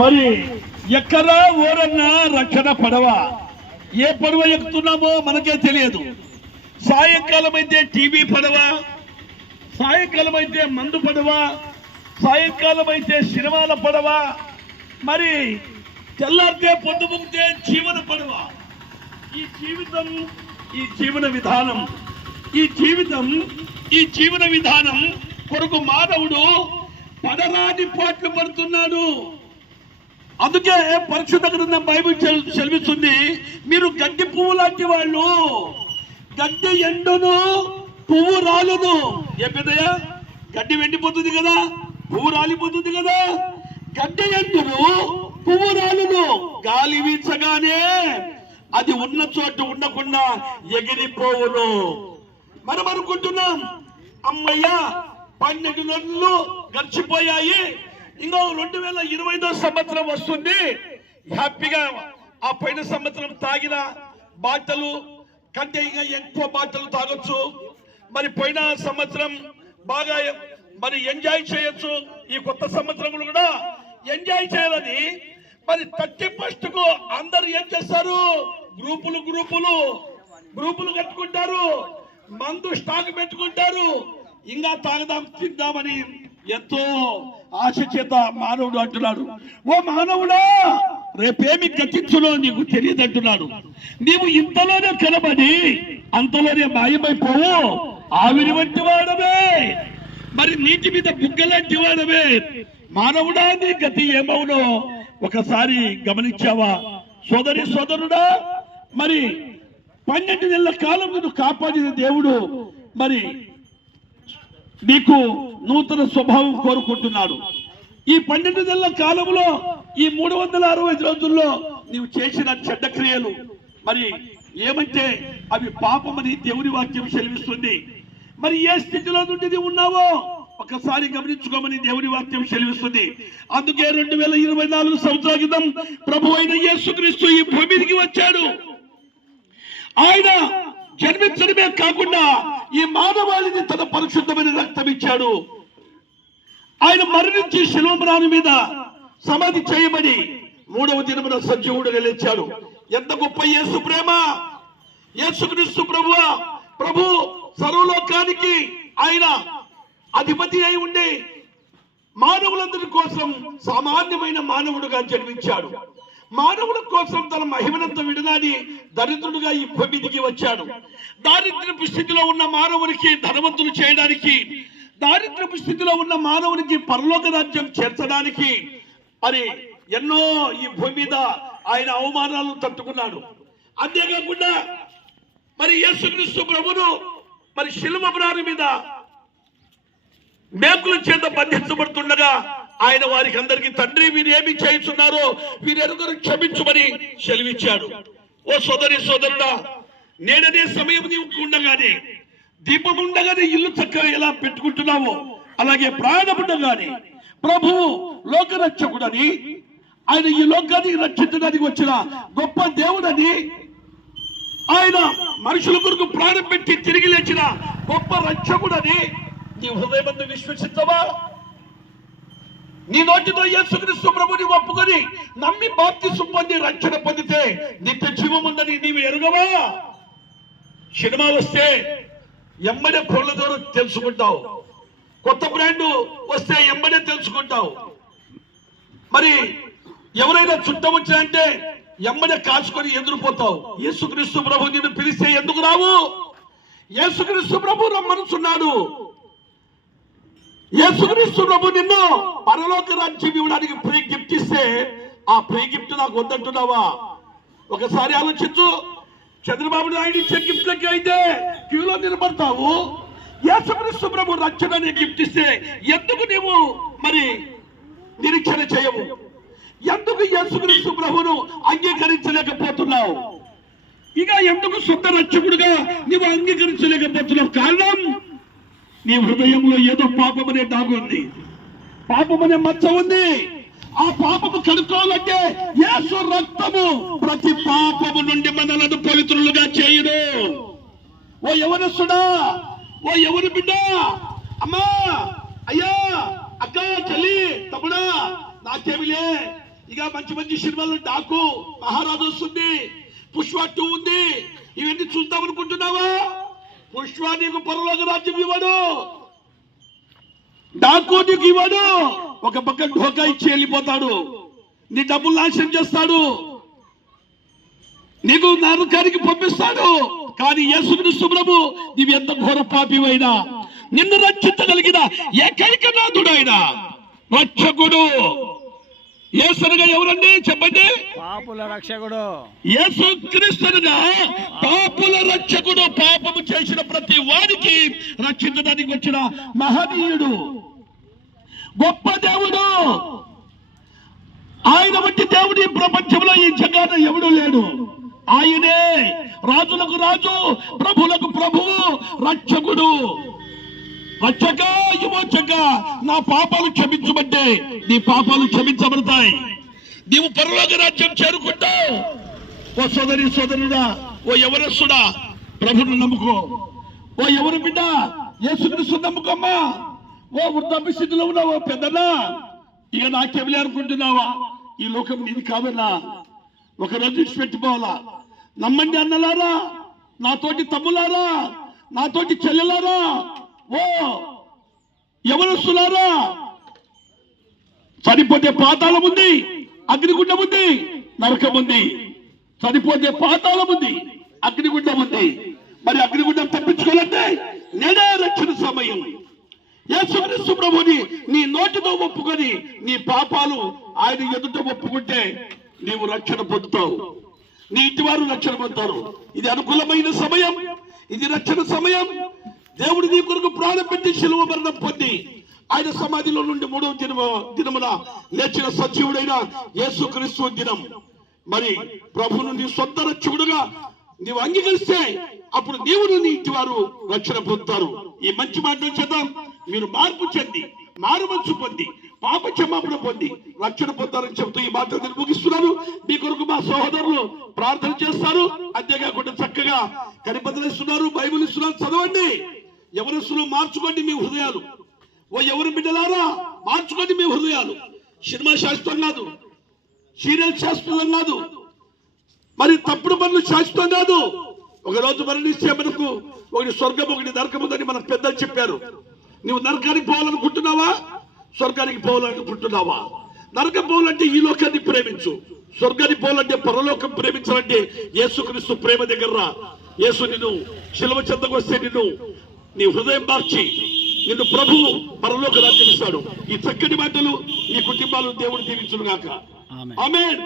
మరి ఎక్కడా ఓరన్నా రక్షణ పడవ. ఏ పడవ ఎక్కుతున్నామో మనకే తెలియదు. సాయంకాలం అయితే టీవీ పడవ, సాయంకాలం అయితే మందు పడవ, సాయంకాలం అయితే సినిమాల పడవ, మరి తెల్లారితే పొద్దుముందే జీవన పడవ. ఈ జీవితం, ఈ జీవన విధానం, ఈ జీవన విధానం కొరకు మానవుడు పడరాని పాటలు పడుతున్నాడు. అందుకే పరిశుద్ధ గ్రంథం బైబిల్ సెలవిస్తుంది, మీరు గడ్డి పువ్వు లాంటి వాళ్ళు. గడ్డి ఎండును, పువ్వు రాలును. ఏ పెద్దయ్య, గడ్డి వెండిపోతుంది కదా, పువ్వు రాలిపోతుంది కదా. గడ్డి ఎండును, పువ్వు రాలును. గాలి వీచగానే అది ఉన్న చోట ఉండకుండా ఎగిరిపోవును. మనం అనుకుంటున్నాం, అమ్మయ్య 12 నెలలు గడిచిపోయాయి, ఇంకో 2025వ సంవత్సరం వస్తుంది, హ్యాపీగా ఆ పైన సంవత్సరం తాగిన బాటలు కంటే ఇంకా ఎక్కువ బాటలు తాగొచ్చు, మరి పోయిన సంవత్సరం బాగా మరి ఎంజాయ్ చేయొచ్చు, ఈ కొత్త సంవత్సరంలో కూడా ఎంజాయ్ చేయాలని మరి 31st కు అందరు ఏం చేస్తారు, గ్రూపులు కట్టుకుంటారు, మందు స్టాక్ పెట్టుకుంటారు, ఇంకా తాగదాం తిందామని ఎంతో ఆశ చేత మానవుడు అంటున్నాడు. ఓ మానవుడా, రేపేమి గతించులో నీకు తెలియదంటున్నాడు. నీవు ఇంతలోనే కనబడి అంతలోనే మాయమైపోవు. ఆవిరి వంటి వాడవే, మరి నీటి మీద బుగ్గలాంటి వాడవే. మానవుడా, నీ గతి ఏమవునో ఒకసారి గమనించావా? సోదరి సోదరుడా, మరి 12 నెలల కాలం నువ్వు కాపాడిన దేవుడు మరి నీకు నూతన స్వభావం కోరుకుంటున్నాడు. ఈ 12 నెలల కాలంలో, ఈ 365 రోజుల్లో నీవు చేసిన చెడ్డ క్రియలు మరి ఏమంటే అవి పాపమని దేవుని వాక్యం సెలవిస్తుంది. మరి ఏ స్థితిలో నుండి ఉన్నావో ఒకసారి గమనించుకోమని దేవుని వాక్యం సెలవిస్తుంది. అందుకే 2024 సంవత్సరాల క్రితం ప్రభు అయిన యేసుక్రీస్తు ఈ భూమికి వచ్చాడు. ఆయన జన్మించడమే కాకుండా ఈ మానవాళిని తన పరిశుద్ధమైన రక్తం ఇచ్చాడు. ఆయన మరణించి శిలువ మీద సమాధి చేయబడి 3వ దినమున సజీవుడుగా లేచాడు. ఎంత గొప్ప యేసు ప్రేమ! యేసుక్రీస్తు ప్రభు సర్వలోకానికి ఆయన అధిపతి అయి ఉండి మానవులందరి కోసం సామాన్యమైన మానవుడుగా జన్మించాడు. మానవుల కోసం తన మహిమనంతా విడనాడి దరిద్రుడుగా ఈ భూమికి వచ్చాడు. దారిద్ర్యపు స్థితిలో ఉన్న మానవునికి ధనవంతులు చేయడానికి, దారిద్ర్యపు స్థితిలో ఉన్న మానవునికి పరలోక రాజ్యం చేర్చడానికి మరి ఎన్నో ఈ భూమి మీద ఆయన అవమానాలను తట్టుకున్నాడు. అంతేకాకుండా మరి యేసుక్రీస్తు ప్రభువును మరి శిలువ మీద మేకుల చేత బంధించబడుతుండగా ఆయన వారికి అందరికీ, తండ్రి వీరు ఏమి చేస్తున్నారో వీరెరుగురు క్షమించమని సెలవిచ్చాడు. ఓ సోదరి సోదరుడా, నేననే సమయం నీవు ఉండగానే, దీపం ఉండగానే ఇల్లు చక్కగా ఎలా పెట్టుకుంటున్నావో అలాగే ప్రాణముండగానే ప్రభువు లోకరక్షకుడని, ఆయన ఈ లోకాన్ని రక్షించడానికి వచ్చిన గొప్ప దేవుడని, ఆయన మనుషుల కొరకు ప్రాణం పెట్టి తిరిగి లేచిన గొప్ప రక్షకుడని నీ హృదయమందు విశ్వసిస్తావా? నీ నోటితో యేసుక్రీస్తు ప్రభుని ఒప్పుకొని నమ్మి బాప్తిసం పొంది రక్షణ పొందితే నిత్య జీవం ఉందని నీవు ఎరుగవా? సినిమా వస్తే ఎమ్మడే పొల్ల దూరం తెలుసుకుంటావు, కొత్త బ్రాండ్ వస్తే ఎమ్మడే తెలుసుకుంటావు. మరి ఎవరైనా చుట్టం వచ్చాయంటే ఎమ్మడే కాచుకొని ఎదురుపోతావు. యేసుక్రీస్తు ప్రభు నిన్ను పిలిస్తే ఎందుకు రావు? యేసుక్రీస్తు ప్రభు రమ్మనుచున్నాడు. యేసుక్రీస్తు ప్రభు నిన్ను పరలోక రాజ్యం ఇవ్వడానికి ఫ్రీ గిఫ్ట్ ఇస్తే ఆ ఫ్రీ గిఫ్ట్ నాకు వద్దంటున్నావా? ఒకసారి ఆలోచించు. చంద్రబాబు నాయుడు ఇచ్చే గిఫ్ట్లకి అయితే క్యూలో నిలబడతావు. యేసుక్రీస్తు ప్రభు రక్షణ అనే గిఫ్ట్ ఇస్తే ఎందుకు నీవు మరి నిరీక్షణ చేయవు? ఎందుకు యేసుక్రీస్తు ప్రభును అంగీకరించలేకపోతున్నావు? ఇక ఎందుకు సొంత రక్షకుడుగా నీవు అంగీకరించలేకపోతున్నావు? కారణం, నీ హృదయంలో ఏదో పాపమనే దాగు ఉంది, పాపమనే మచ్చ ఉంది. ఆ పాపము కడుక్కోవాలంటే యేసు రక్తము ప్రతి పాపము నుండి మనలను పవిత్రులుగా చేయును. ఓ యవనస్తుడా, ఓ యవన బిడ్డ, అమ్మా, అయ్యా, అక్క, నాకేమిలే ఇక మంచి మంచి సినిమాలు డాకు మహారాజు వస్తుంది, పుష్ప 2 ఉంది, ఇవన్నీ చూద్దాం అనుకుంటున్నావా? పుష్ప నీకు పరలోక రాజ్యం ఇవ్వడు, డాకు నీకు ఇవ్వడు. ఒక పక్క ఢోకా ఇచ్చి వెళ్ళిపోతాడు, నీ డబ్బులు నాశనం చేస్తాడు, నీకు నరకానికి పంపిస్తాడు. కానీ యేసుక్రీస్తు ప్రభు నీవు ఎంత ఘోర పాపివైనా నిన్ను రక్షించగలిగిన ఏకైక నాథుడైన రక్షకుడు యేసనగా ఎవరండి చెప్పండి? పాపుల రక్షకుడు యేసుక్రీస్తుగా పాపుల రక్షకుడు. పాపము చేసిన ప్రతి వారికి రక్షించడానికి వచ్చిన మహనీయుడు, గొప్ప దేవుడు. ఆయన వంటి దేవుడు ఈ ప్రపంచంలో ఈ జగాన ఎవడు లేడు. ఆయనే రాజులకు రాజు, ప్రభులకు ప్రభువు, రక్షకుడు. రక్షక విమోచక, నా పాపాలు క్షమించమంటే నీ పాపాలు క్షమించబడతాయి, నీవు పరలోక రాజ్యం చేరుకుంటావు. ఓ సోదరి సోదరుడా, ఓ ఎవరస్తుడా, ప్రభును నమ్ముకో. ఓ ఎవరు బిడ్డ, యేసుక్రీస్తు నమ్ముకోమ్మా. ఓ వృద్ధాప్య స్థితిలో ఉన్నావా పెద్దనా, ఇక నాకేమిలే అనుకుంటున్నావా? ఈ లోకం నీది కాదన్నా, ఒకరోజు విడిచిపెట్టిపోవాలా. నమ్మండి అన్నలారా, నాతోటి తమ్ములారా, నాతోటి చెల్లెలారా, ఓ ఎవరొస్తున్నారా, చనిపోతే పాతాళం ఉంది, అగ్నిగుండం ఉంది, నరకం ఉంది. చనిపోతే పాతాళం ఉంది, అగ్నిగుండం ఉంది. మరి అగ్నిగుండం తప్పించుకోవాలంటే నేనే రక్షణ సమయం. యేసుక్రీస్తు ప్రభుని నీ నోటితో ఒప్పుకొని నీ పాపాలు ఆయన ఎదుట ఒప్పుకుంటే నీవు రక్షణ పొందుతావు, నీ ఇంటి వారు రక్షణ పొందుతారు. ఇది అనుకూలమైన సమయం, ఇది రక్షణ సమయం. దేవుడు నీ కొరకు ప్రాణం పెట్టి శిలువ మరణం పొంది ఆయన సమాధిలో నుండి 3వ దినమున లేచిన సజీవుడైన యేసుక్రీస్తు దినం. మరి ప్రభువును నీ సొంత రక్షకుడుగా నీవు అంగీకరిస్తే అప్పుడు నీవు నీ ఇంటి వారు రక్షణ పొందుతారు. ఈ మంచి మాట చేద్దాం. మీరు మార్పు చెంది, మారుమనసు పొంది, పాప క్షమాపణ పొంది రక్షణ పొందాలని చెబుతూ ఈ మాట నేను ముగిస్తున్నాను. మీ కొరకు మా సహోదరులు ప్రార్థన చేస్తారు. అంతేకాకుండా చక్కగా కనిపదలు ఇస్తున్నారు, బైబిల్ ఇస్తున్నారు, చదవండి. ఎవరిస్తున్నా మార్చుకోండి మీ హృదయాలు. ఓ ఎవరు బిడ్డలారా, మార్చుకోండి మీ హృదయాలు. సినిమా శాస్త్రం కాదు, సీరియల్ శాస్త్రం కాదు, మరి తప్పుడు పనులు శాస్త్రం కాదు. ఒకరోజు మరణిస్తే మనకు ఒకటి స్వర్గం ఒకటి నరకం ఉందని మన పెద్దలు చెప్పారు. నువ్వు నరకానికి పోవాలనుకుంటున్నావా, స్వర్గానికి పోవాలనుకుంటున్నావా? నరకం పోవాలంటే ఈ లోకాన్ని ప్రేమించు, స్వర్గాన్ని పోవాలంటే పరలోకం ప్రేమించాలంటే యేసుక్రీస్తు ప్రేమ దగ్గర రా. యేసు నిన్ను శిలువ చెంతకు వస్తే నిన్ను నీ హృదయం మార్చి నిన్ను ప్రభువు పరలోక రాజ్యం ఇస్తాడు. ఈ చక్కని మాటలు నీ కుటుంబాలు దేవుడు దీవించును గాక. ఆమేన్.